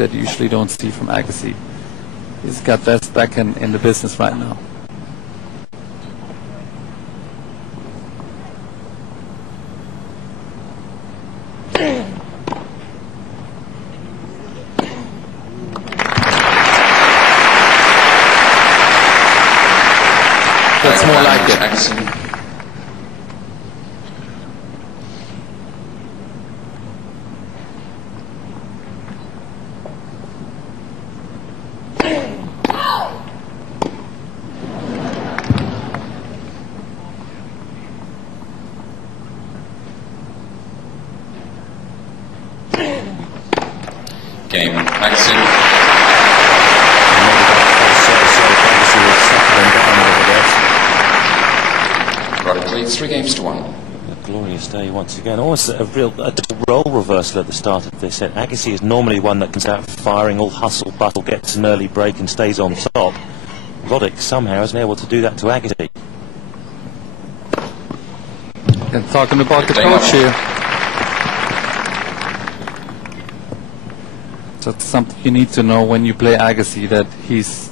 that you usually don't see from Agassi. He's got best back in the business right now. That's more like it. Agassi. Game. Agassi. Roddick leads 3-1. A glorious day once again. Almost a real role reversal at the start of this set. Agassi is normally one that comes out firing, all hustle, bustle, gets an early break and stays on top. Roddick somehow isn't able to do that to Agassi. And talking about the coach here. That's something you need to know when you play Agassi, that he's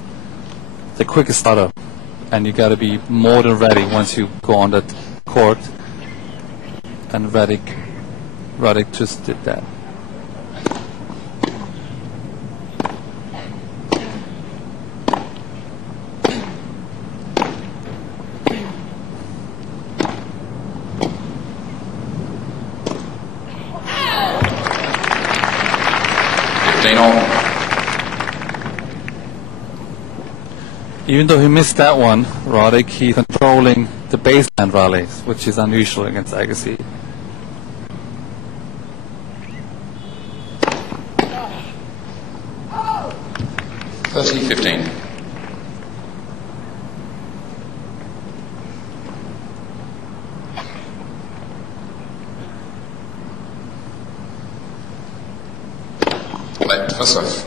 the quickest starter, and you got to be more than ready once you go on that court. And Roddick just did that. Even though he missed that one, Roddick, he's controlling the baseline rallies, which is unusual against Agassi. (30-15). Let for serve.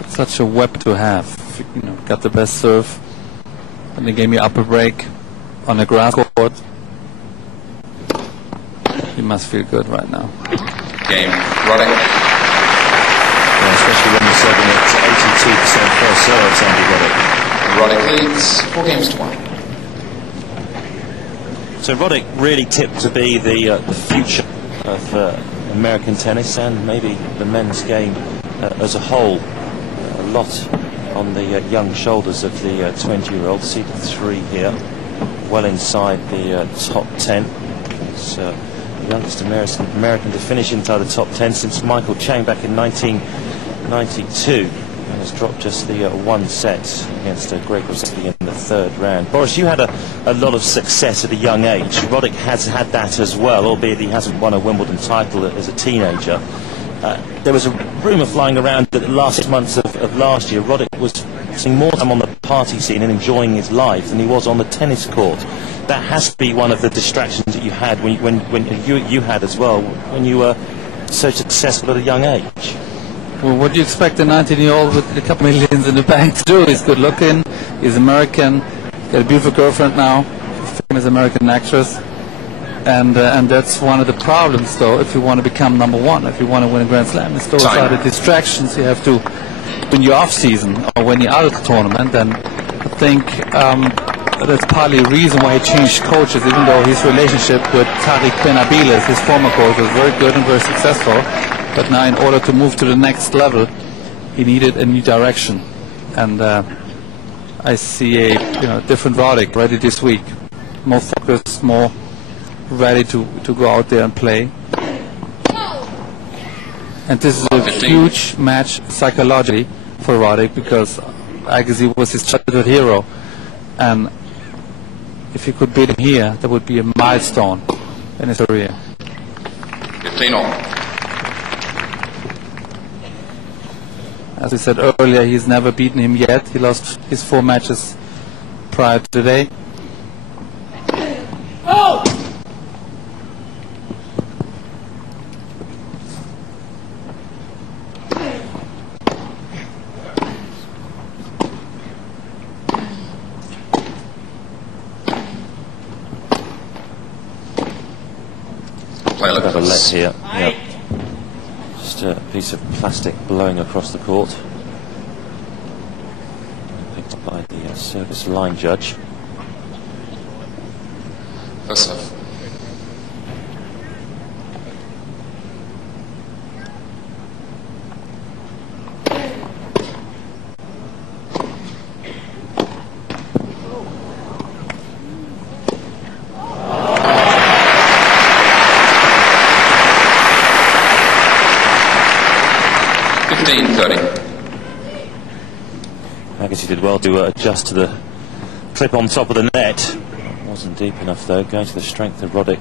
It's such a weapon to have. You know, got the best serve, and they gave me upper break on the grass court. He must feel good right now. Game. Roddick. Yeah, especially when you're serving at 82% first serves, Andy Roddick. Roddick leads 4-1. So Roddick really tipped to be the future of American tennis and maybe the men's game as a whole. A lot on the young shoulders of the 20-year-old, seeded 3 here, well inside the top 10. He's the youngest American to finish inside the top 10 since Michael Chang back in 1992, and has dropped just the 1 set against Greg Rossetti in the 3rd round. Boris, you had a lot of success at a young age. Roddick has had that as well, albeit he hasn't won a Wimbledon title as a teenager. There was a rumour flying around that the last 6 months of last year, Roddick was spending more time on the party scene and enjoying his life than he was on the tennis court. That has to be one of the distractions that you had when you had as well, when you were so successful at a young age. Well, what do you expect a 19-year-old with a couple millions in the bank to do? He's good looking, he's American, got a beautiful girlfriend now, famous American actress. And that's one of the problems, though, if you want to become #1, if you want to win a Grand Slam. It's those are the distractions you have to, when you're off season or when you're out of the tournament. And I think that's partly a reason why he changed coaches, even though his relationship with Tariq Benabiles, his former coach, was very good and very successful. But now, in order to move to the next level, he needed a new direction. And I see a different Roddick ready this week, more focused, more ready to go out there and play. And this is a huge match psychologically for Roddick, because Agassi was his childhood hero, and if he could beat him here, that would be a milestone in his career. 15-all. As we said earlier, he's never beaten him yet. He lost his 4 matches prior to today. Oh! Could have a let here. Yep. Just a piece of plastic blowing across the court. Picked up by the service line judge. First serve. Agassi did well to adjust to the clip on top of the net. Wasn't deep enough though, going to the strength of Roddick.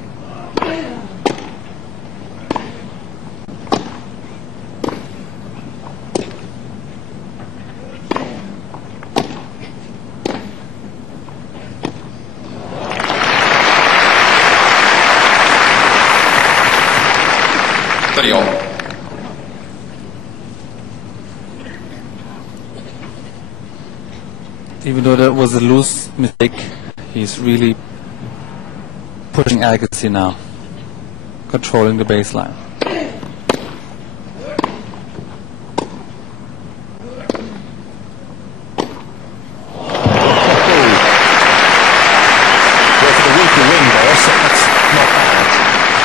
Even though that was a loose mistake, he's really pushing Agassi now, controlling the baseline.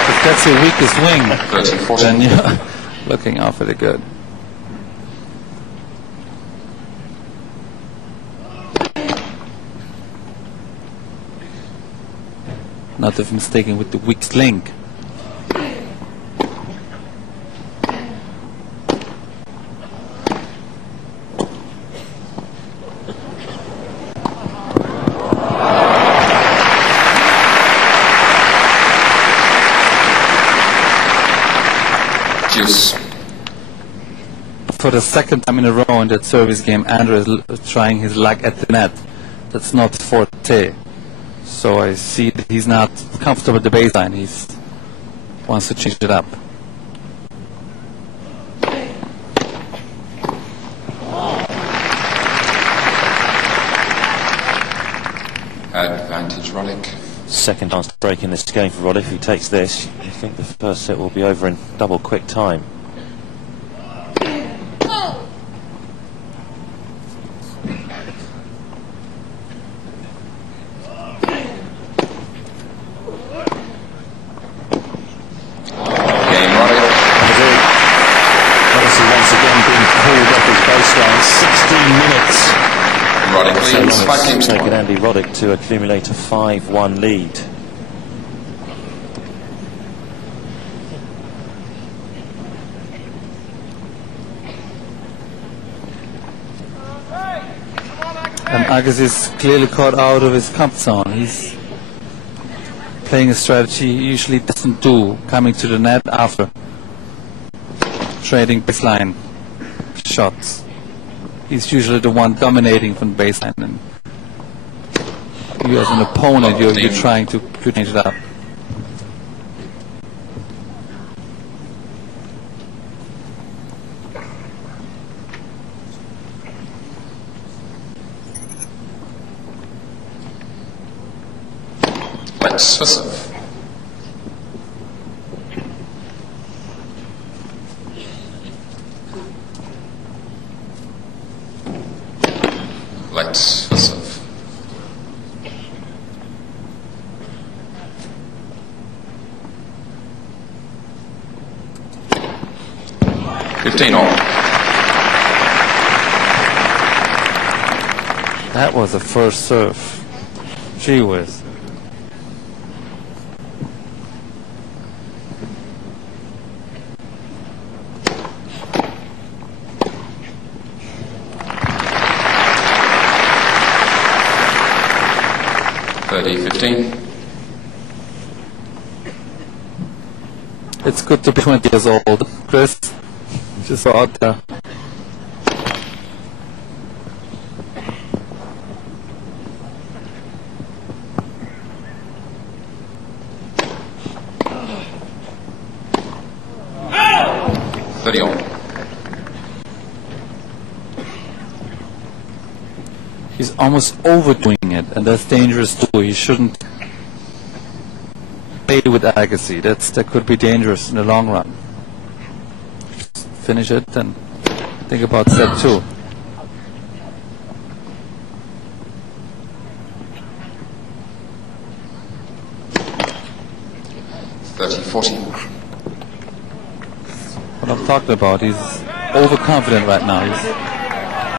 If that's your weakest wing, then you're looking awfully good. Not if mistaken with the weakest link. Juice. For the second time in a row in that service game, Andrew is trying his luck at the net. That's not Forte. So I see that he's not comfortable at the baseline. He wants to change it up. Advantage, Roddick. Second chance to break in this game for Roddick. If he takes this, I think the first set will be over in double quick time. Taken Andy Roddick to accumulate a 5-1 lead. And Agassi is clearly caught out of his comfort zone. He's playing a strategy he usually doesn't do, coming to the net after trading baseline shots. He's usually the one dominating from the baseline, and you as an opponent, you're trying to change it up. Let's serve. Let's serve. That was a first serve. Gee whiz. It's good to be 20 years old, Chris. Just so out there. He's almost overdoing it, and that's dangerous too. He shouldn't play with Agassi. That could be dangerous in the long run. Finish it and think about step 2. What I'm talking about, he's overconfident right now. He's